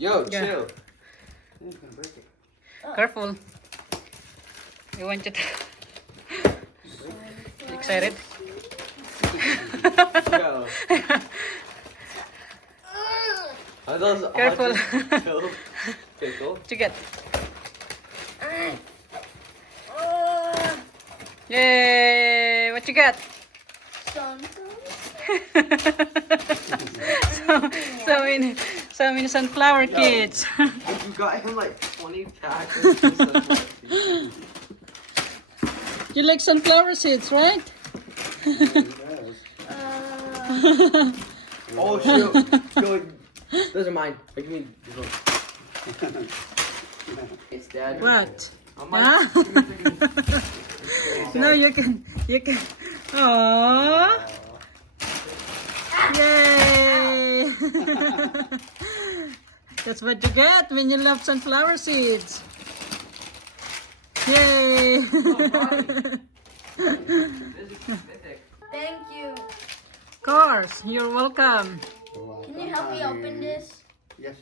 Yo, Yeah. chill. Careful. I want you to... Excited? Yo. Are those Careful. filled pickle? What you get? Yay! What you got? So many sunflower kids. You got him like 20 packs of sunflower seeds. You like sunflower seeds, right? Oh shoot! Yo, those are mine. Like, give me these ones. It's dad. What? I'm Huh? No, you can. Aww. Yay! That's what you get when you love sunflower seeds. Yay! Thank you. Of course, you're welcome. Can you help me open this? Yes.